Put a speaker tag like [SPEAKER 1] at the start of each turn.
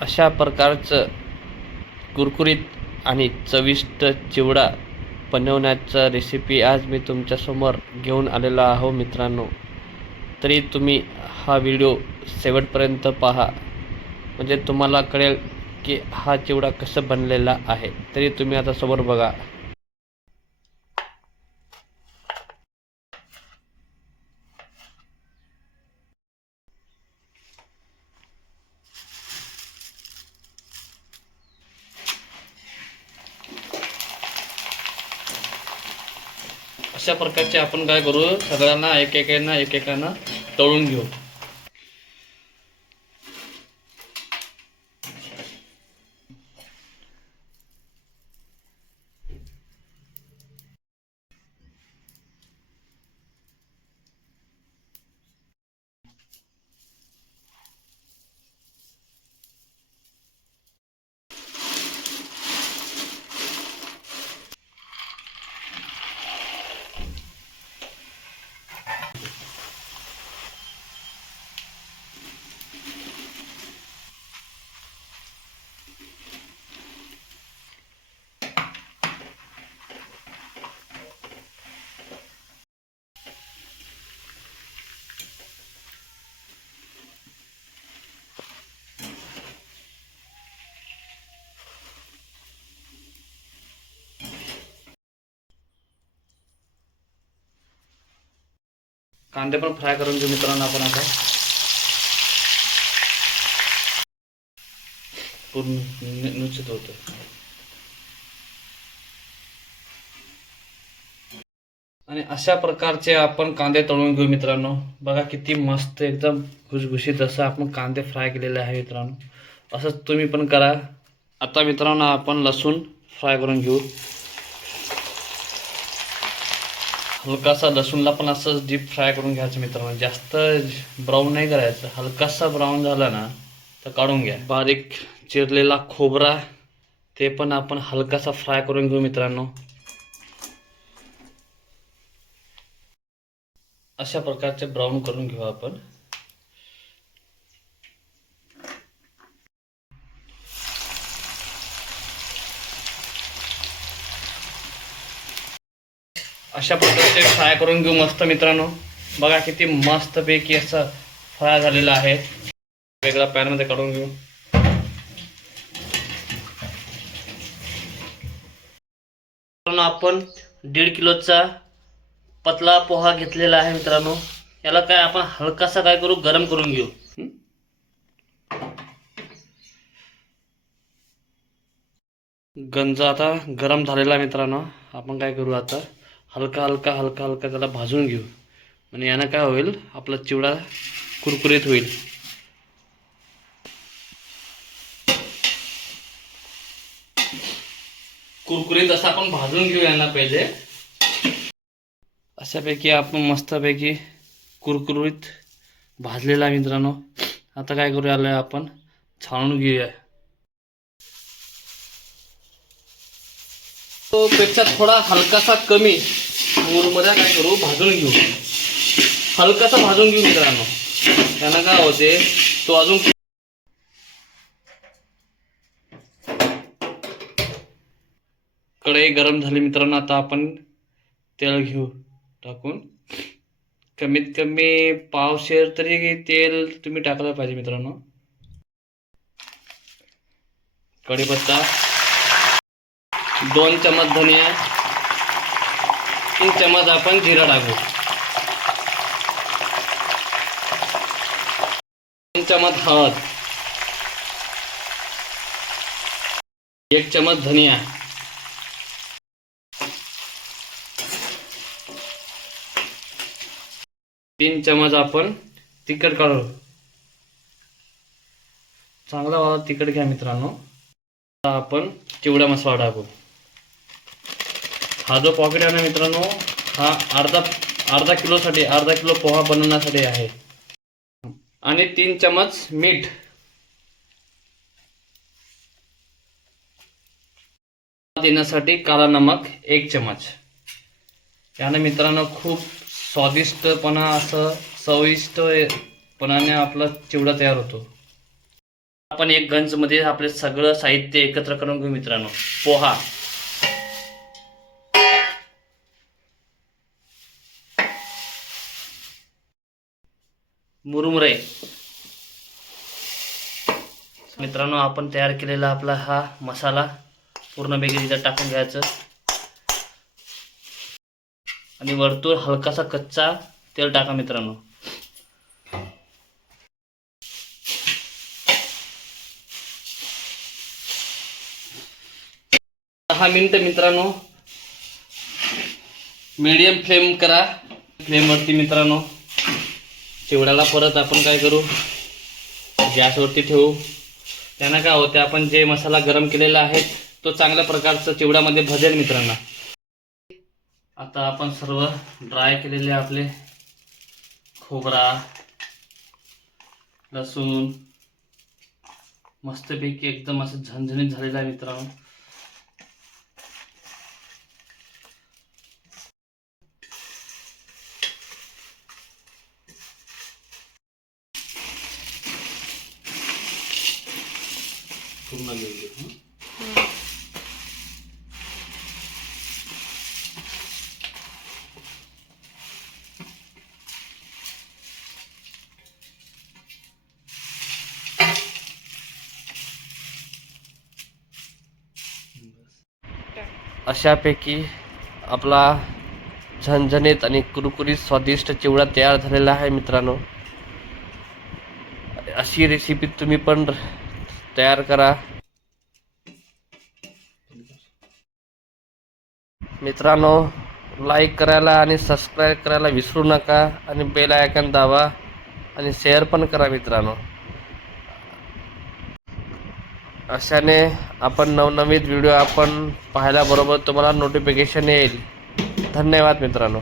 [SPEAKER 1] अशा प्रकारचं कुरकुरीत आणि चविष्ट चिवडा बनवण्याचा रेसिपी आज मी तुमच्यासमोर घेऊन आलेलो आहो मित्रांनो. तरी तुम्ही हा व्हिडिओ शेवटपर्यंत पहा. म्हणजे तुम्हाला कळेल की हा चिवडा कसं बनलेला आहे. तरी तुम्ही आता समोर बघा. अशा प्रकारचे आपण काय करू? सगळ्यांना एक एकांना एक एकांना तळून घेऊ. कांदे पण फ्राय करून घेऊ मित्रांनो आपण आता. पूर्ण निश्चित होतं. आणि अशा प्रकारचे आपण कांदे तळून घेऊ मित्रांनो. बघा किती मस्त एकदम घुसघुशीत असं आपण कांदे फ्राय केलेले आहे मित्रांनो. असंच तुम्ही पण करा. आता मित्रांनो आपण लसूण फ्राय करून घेऊ. हलकासा लसूणला पण असं डीप फ्राय करून घ्यायचं मित्रांनो. जास्त ब्राऊन नाही करायचं. हलकासा ब्राऊन झाला ना तर काढून घ्या. बारीक चिरलेला खोबरा ते पण आपण हलकासा फ्राय करून घेऊ मित्रांनो. अशा प्रकारचे ब्राऊन करून घेऊ आपण. अशा पद्धतीचे फ्राय करून घेऊ मस्त मित्रांनो. बघा किती मस्त पैकी असं फ्राय झालेलं आहे. वेगळ्या पॅनमध्ये काढून घेऊ. आपण दीड किलोचा पतला पोहा घेतलेला आहे मित्रांनो. याला काय आपण हलकासा काय करू? गरम करून घेऊ. गंज आता गरम झालेला आहे मित्रांनो. आपण काय करू आता? हलका हलका हलका हलका त्याला भाजून घेऊ. म्हणजे यानं काय होईल? आपला चिवडा कुरकुरीत होईल. कुरकुरीत असं आपण भाजून घेऊ यांना पहिले. अशापैकी आपण मस्तपैकी कुरकुरीत भाजलेला आहे मित्रांनो. आता काय करूया आपण छाणून घेऊया. तो पेक्षा थोडा हलकासा कमी. मुरमुऱ्या काय करू? भाजून घेऊ. हलकासा भाजून घेऊ मित्रांनो. त्यांना काय होते? तो अजून कढई गरम झाली मित्रांनो आता आपण तेल घेऊ टाकून. कमीत कमी पावशेर तरी तेल तुम्ही टाकलं पाहिजे मित्रांनो. कढीपत्ता. दोन चमच धनिया तीन चमच आपण जिरा टाकू तीन चमच हळद एक चमच धनिया तीन चमच आपण तिखट काढू. चांगला वाला तिखट घ्या मित्रांनो. आता आपण चिवडा मसाला टाकू. हा जो पॉकेट आहे ना मित्रांनो हा अर्धा अर्धा किलोसाठी अर्धा किलो पोहा बनवण्यासाठी आहे. आणि तीन चमच मीठ. देण्यासाठी काला नमक एक चमच याने मित्रांनो खूप स्वादिष्टपणा असं चविष्टपणाने आपला चिवडा तयार होतो. आपण एक गंजमध्ये आपले सगळं साहित्य एकत्र करून घेऊ मित्रांनो. पोहा. मुरमुरे. मित्रांनो आपण तयार केलेला आपला हा मसाला पूर्ण बेगी टाकून घ्यायचं. आणि वरतून हलकासा कच्चा तेल टाका मित्रांनो. दहा मिनिटं मित्रांनो. मीडियम फ्लेम करा. फ्लेमवरती मित्रांनो. चिवड्याला परत आपण काय करू? गॅसवरती ठेवू. त्यानं काय होते आपण जे मसाला गरम केलेला आहे तो चांगल्या प्रकारचा चिवड्यामध्ये भजेल मित्रांना. आता आपण सर्व ड्राय केलेले आपले खोबरा लसूण मस्तपैकी एकदम असं झणझणीत झालेलं आहे मित्रांनो. पूर्ण घेऊया अशापैकी आपला झणझणीत आणि कुरकुरीत स्वादिष्ट चिवडा तयार झालेला आहे मित्रांनो. अशी रेसिपी तुम्ही पण तयार करा. मित्रांनो लाईक करायला आणि सबस्क्राईब करायला विसरू नका आणि बेल आयकन दाबा आणि शेअर पण करा मित्रांनो. अशाने आपण नवनवीन व्हिडिओ आपण पाहायला बरोबर तुम्हाला नोटिफिकेशन येईल. धन्यवाद मित्रांनो.